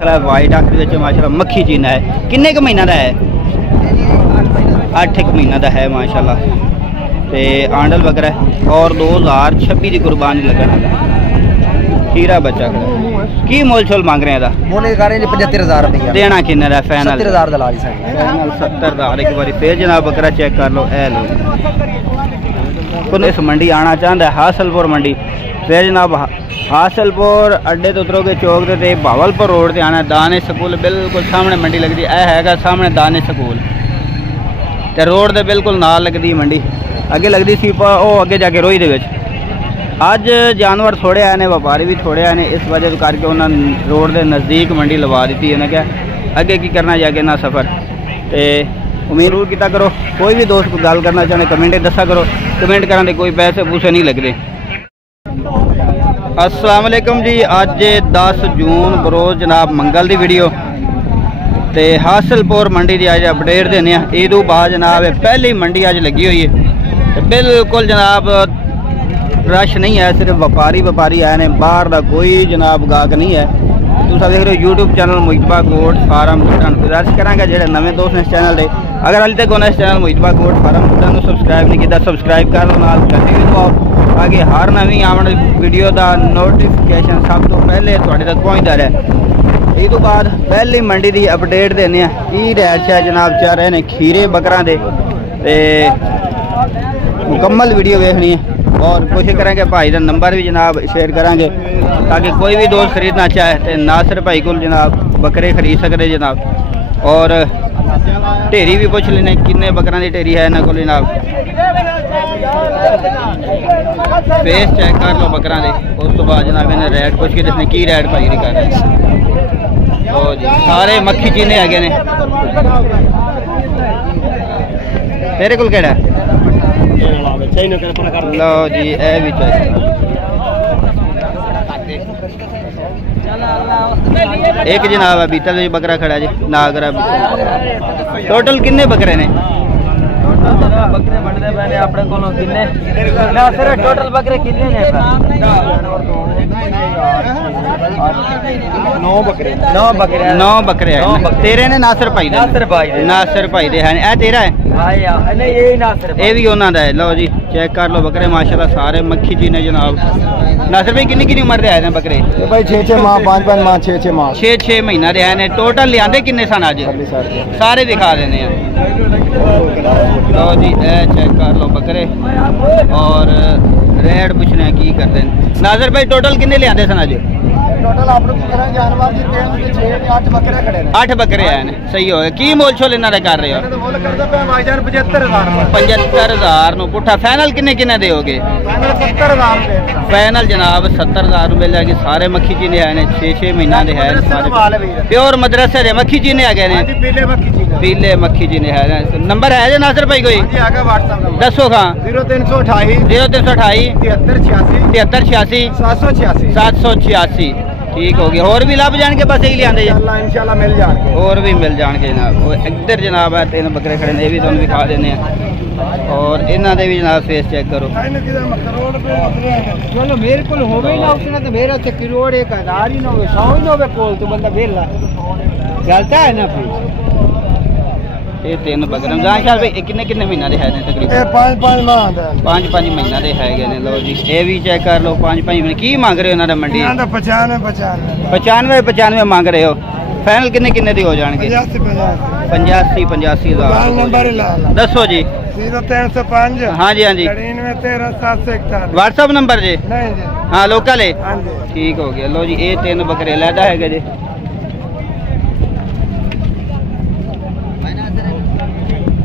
White अख माशाल्लाह मक्खी चीना है। किन्ने क महीना का है? 8 महीना का है माशाल्लाह। ते आंडल बकरा है और 2026 की कुर्बानी लगन वाला खीरा बच्चा की मोल छोल मांग रहे हैं? 75,000 रुपया देना किन्ने दा? फाइनल 70,000 दलाल दी साइड फाइनल 70,000। एक बार फिर जनाब बकरा चेक कर लो। ए लो कुछ इस मंडी आना चाहता है हासलपुर मंडी फिर जनाब हासलपुर अड्डे तो उतरोगे चौक से भावलपुर रोड से आना। दाने स्कूल बिल्कुल सामने मंडी लगती है सामने दाने स्कूल ते रोड के बिल्कुल नाल लगती मंडी। अगे लगती सी वो अगे जाके रोही दे अज जानवर थोड़े आए ने व्यापारी भी थोड़े आए ने इस वजह करके उन्होंने रोड के नज़दीक मंडी लवा दी। उन्हें क्या अगे की करना जाके ना सफ़र तो उम्मीद जरूर किया करो। कोई भी दोस्त को गल करना चाहते कमेंट दसा करो। कमेंट करने कोई पैसे पूसे नहीं लगते। अस्सलाम वालेकुम जी। अज 10 जून बरोज जनाब मंगल की वीडियो तो हासलपुर मंडी की अज अपडेट देने। ईद तो बाद जनाब पहली मंडी अज लगी हुई है तो बिल्कुल जनाब रश नहीं है। सिर्फ व्यापारी आए हैं बाहर का कोई जनाब गाहक नहीं है। तुम देख रहे हो यूट्यूब चैनल मुहितबा गोट फार्म गुजारिश करांगा जो नवे दोस्त ने इस चैनल के अगर हाले तक उन्हें इस चैनल मुहितबा गोट फार्म सबसक्राइब नहीं किया सबसक्राइब कर लो नाल घंटी भी दबाओ ताकि हर नवी आने वीडियो का नोटिफिकेशन सब तो पहले तुहाडे तक पहुँचता रहे। इस तो बाद पहली मंडी की अपडेट देने की रैश है जनाब चाह रहे हैं खीरे बकरा दे मुकम्मल वीडियो देखनी है और कोशिश करेंगे भाई का नंबर भी जनाब शेयर करेंगे ताकि कोई भी दोस्त खरीदना चाहे तो नासिर भाई को जनाब बकरे खरीद सकते जनाब। और ढेरी भी पूछ लेने किन्ने बकरा की ढेरी है इन्होंने को जनाब। फेस चेक कर लो बकरा दे उस तो बाद जनाब इन्हें रेट पूछ के दसने की रेट भाई कर रहे हैं। तो जी सारे मक्खी चीने है ने। तेरे को केड़ा लो जी ए भी चाहिए। एक जनाब है बीतल जी बकरा खड़ा जी नागरा। टोटल किन्ने बकरे ने? बकरे बढ़ते पे अपने को टोटल बकरे कितने ने? 9 बकरे हैं। तेरे ने नासिर भाई दे है ए तेरा है? ये भी उन्हों का है। लो जी चेक कर लो बकरे माशाल्लाह सारे मक्खी जी ने जनाब। नासिर भाई किन्नी उम्र के आए हैं बकरे? भाई 6 माह 5 माह 6 माह 6 महीना के आए हैं। टोटल लिया किन्ने सन अज? सारे दिखा देने हैं। लो जी ए चेक कर लो बकरे और रेट पूछने की करते हैं। नासिर भाई टोटल किन्ने लिया सन अज? टोटल आप लोग जानवर 8 बकरे खड़े हैं। 8 बकरे आए हैं। सही हो गया। की मोल छोल इन्हों का कर रहे हो? 75,000 पुठा। फाइनल किन्ने दोगे? फाइनल जनाब 70,000 मिल जाएगी। सारे मक्खी चीने आए हैं 6 महीना के है। प्योर मदरसे दे मक्खी चीने आ गए हैं। पीले मक्खी चीने है। नंबर है जो नासिर भाई कोई दसो खां? 0328 7386 786। ठीक हो गया। और भी लभ जाएंगे बस यही लिया इंशाल्लाह मिल जाएंगे। और भी मिल जाएंगे जनाब। इधर जनाब है 3 बकरे खड़े ने भी तुम दिखा देने और इन्हों के भी जनाब फेस चेक करो। चलो मेरे को होवे ना उसने तो मेरा तो करोड़ 1,000 ही ना हो 100 ही ना हो कोल तो बंदा वेला चलता है ना। फिर ये 3 बकरे रमजान भाई किन्ने महीना के है तकरीबन? 5 महीना के है। लो जी ये भी चेक कर लो 5 महीने। की मांग रहे हो इन्होंने मंडी? 95 मांग रहे हो। फाइनल किन्ने दी हो जाएंगे? 85,000 दसो जी। 0305 हाँ जी 9313 व्हाट्सअप नंबर जी? हाँ लोकल है। हाँ जी ठीक हो गया। लो जी ये 3 बकरे लैदा है जी।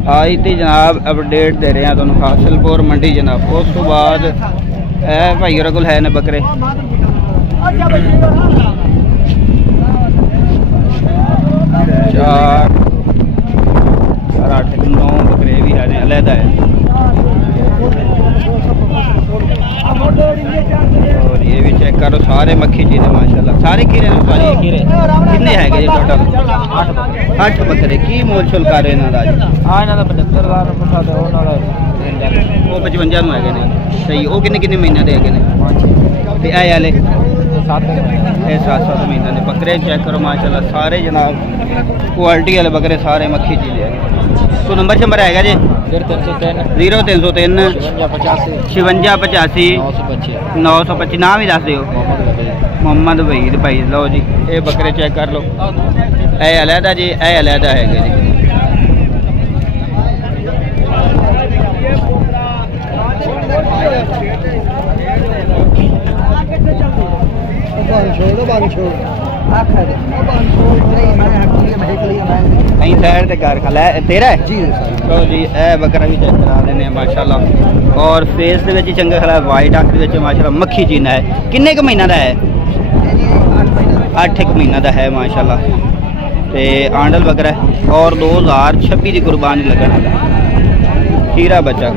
आज तो जनाब अपडेट दे रहे हैं तुम हासलपुर मंडी जनाब। उस तो बाद भाई को है ने बकरे 4 8 9 बकरे भी है अलहदा है। और ये भी चेक करो सारे मक्खी चीज़ माशाल्लाह सारे खीरे किन्ने है टोटल? 8 बकरे। की मोल छोल कर रहे हैं? 75,000 वो 55 है। सही वो किन्ने महीने के है? ये 7-7 महीने ने बकरे चेक करो माशाल्लाह सारे जनाब क्वालिटी वाले बकरे सारे मक्खी चीज है। तो नंबर शंबर है जी 0303 5685 925 नाम ही दस दियो मोहम्मद वहीद भाई। लो जी ये बकरे चेक कर लो ए अलहदा जी ए अलहदा है जी। साइड ते कर खला तेरा है जी। तो जी ए बकरा भी चेक करा देने माशाल्लाह और फेस दे विच चंगा खला वाइट अख दे विच माशाल्लाह मक्खी चीना है। किन्ने क महीना दा है? 8 महीना दा है माशाल्लाह। ते आंडल बकरा है और 2026 की कुर्बानी लगन हीरा बच्चा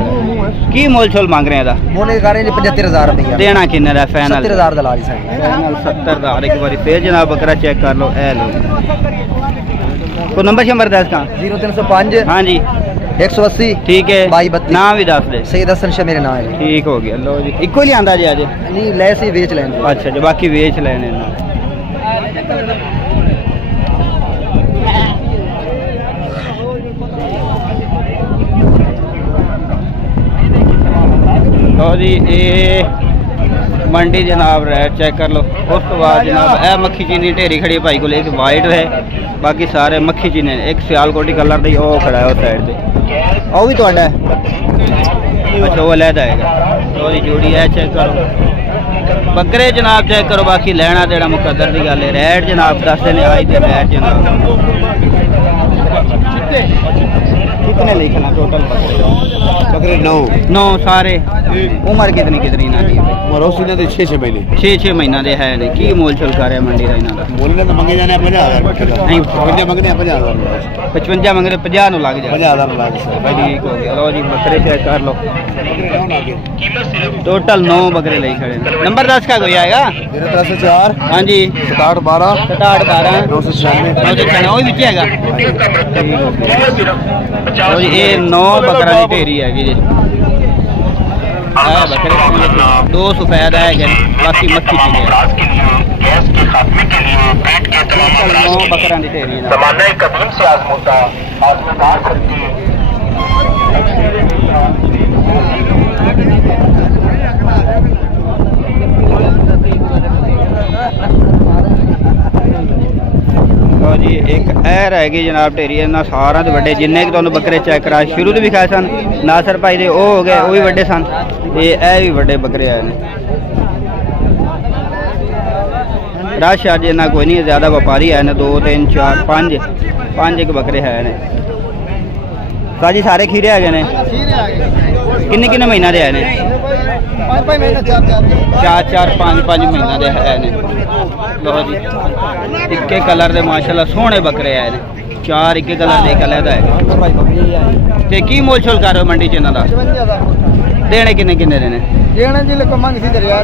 की मोल छोल मांग रहे हैं? मोल 75,000 रुपया देना किन्ने दा? फाइनल 70,000 दा ला दी साइड फाइनल 70,000। एक बारी फिर जनाब बकरा चेक कर लो ए लो। तो नंबर शंबर दस का 0305 हाँ जी 180 ठीक है 2232 नाम भी दस दे। सही दसन शाह मेरे नाम है। ठीक हो गया। लो जी इको ही आंदा जी आज नहीं ले सी बेच लेने। अच्छा जी बाकी बेच लेने ना। लो जी ये मंडी जनाब रेट चेक कर लो। उस तो बाद जनाब ए मक्खी चीनी ढेरी खड़ी भाई को एक वाइट है बाकी सारे मक्खी चीने। एक सियालकोटी कलर दी वो खड़ा है उस साइड से वो भी तो है। अच्छा वो अलहदा है। तो जी जोड़ी है चेक करो बकरे जनाब चेक करो। बाकी लेना देना मुकद्दर की गल है। रेट जनाब दस दिन आज दे रेट जनाब कितने लिखना टोटल बकरे 9 सारे। उम्र कितनी कितनी ना की? उम्र 6 महीने 6 महीना दे है ने। की मोल छोल कर रहे मंडी का इना मोल ने तो मंगे जाने 50,000 नहीं 55 मंगने 50,000 55 मंगने 50 नु लग जाए 50,000 लग जाए भाई। ठीक हो गया। लो जी बकरे चेक कर लो टोटल 9 बकरे ले खड़े। नंबर 10 का कोई आएगा 0304 हाँ जी 6712 996 वो भी आएगा। और ये 9 बकरा की ढेरी है जी। बकरे 2 सफेद है बाकी मक्खी चीज़ 9 बकरा की ढेरी जी। एक ए रहेगी जनाब ढेरी इन्होंने सारा तो बड़े जिन्ने कि तुहानू बकरे चेक करा शुरू तो भी खाए सन नासर भाई दे हो गए वो भी बड़े सन ते ए भी बड़े बकरे आए ने। रश अज इन्ना कोई नहीं ज्यादा व्यापारी है 2 3 4 5 एक बकरे है ने। साजी सारे खीरे आ गए ने। किन्ने किन्ने महीना दे है ने? 4-5 महीना दे है ने। लो जी इक्के कलर दे माशाल्लाह सोहने बकरे आए ने। 4 इक्के कलर दे अलहदा है। ते की मोल छोल कर मंडी च इन्हां दा? देने किन्ने किन्ने देने? देने जी लकमंग सी दरिया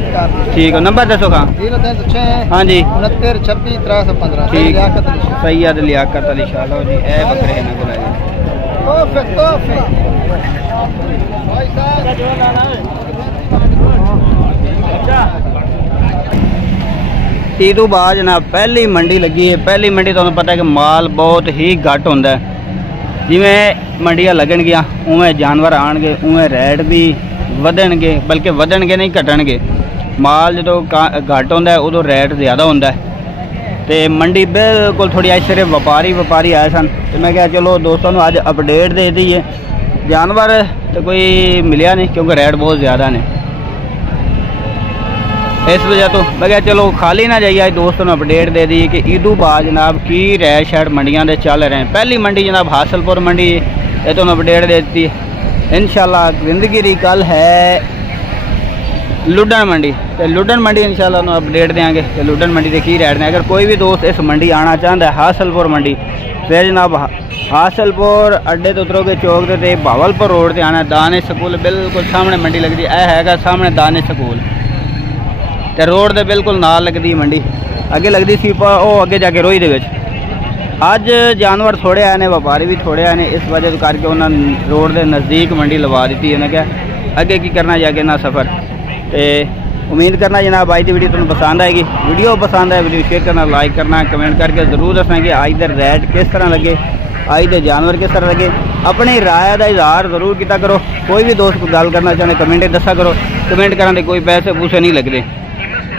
ठीक है। नंबर दसो का 0306 हाँ जी 69 26 315 ठीक सैयद लियाकत अली शाह। लो जी ए बकरे इन्हां कोल आए तोहफे भाई साहब तो बाद जनाब पहली मंडी लगी है। पहली मंडी तुहानू पता है कि माल बहुत ही घट होंदा है। जिवें मंडियां लगणगियां उवें जानवर आउणगे उवें रेट भी वधणगे बल्कि वधणगे नहीं घटणगे। माल जो घट होंदा है उदों रेट ज़्यादा होंदा है। तो मंडी बिल्कुल थोड़ी अज सिर्फ व्यापारी आए सन तो मैं क्या चलो दोस्तों अज अपडेट दे दीए। जानवर तो कोई मिलिया नहीं क्योंकि रेट बहुत ज़्यादा ने। इस वजह तो मैं क्या चलो खाली ना जाइए दोस्तों अपडेट दे दी कि ईदू बाद जनाब की रैट शैट मंडियां दे चल रहे हैं। पहली मंडी जनाब हासलपुर मंडी ये तो अपडेट दे दी इंशाल्लाह। जिंदगी दी कल है लुडन मंडी तो लुडन मंडी इंशाल्लाह अपडेट देंगे तो लुडन मंडी के की रेट ने। अगर कोई भी दोस्त इस मंडी आना चाहता है हासलपुर मंडी फिर जनाब हासलपुर अड्डे तो उतरोगे चौक से भावलपुर रोड से आना। दाने स्कूल बिल्कुल सामने मंडी लगती है सामने दाने स्कूल तो रोड के बिल्कुल नाल लगती मंडी। अगे लगती सी वो अगे जाके रोही दे विच। अज जानवर थोड़े आए ने व्यापारी भी थोड़े आए ने इस वजह करके उन्होंने रोड के नज़दीक मंडी लवा दी। उन्हें क्या अगे की करना जाके ना सफ़र तो उम्मीद करना जनाब आज की वीडियो तुम्हें पसंद आएगी। वीडियो पसंद आए वीडियो शेयर करना, लाइक करना, कमेंट करके ज़रूर दसना कि अज दे रेट किस तरह लगे, अज दे जानवर किस तरह लगे। अपनी राय का इजहार जरूर किया करो। कोई भी दोस्त को गल करना चाहते कमेंट दसा करो। कमेंट करने कोई पैसे पूसे नहीं लगते।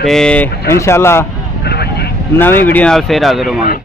तो इंशाल्लाह नवी वीडियो नाल फिर हाजिर होवांगे।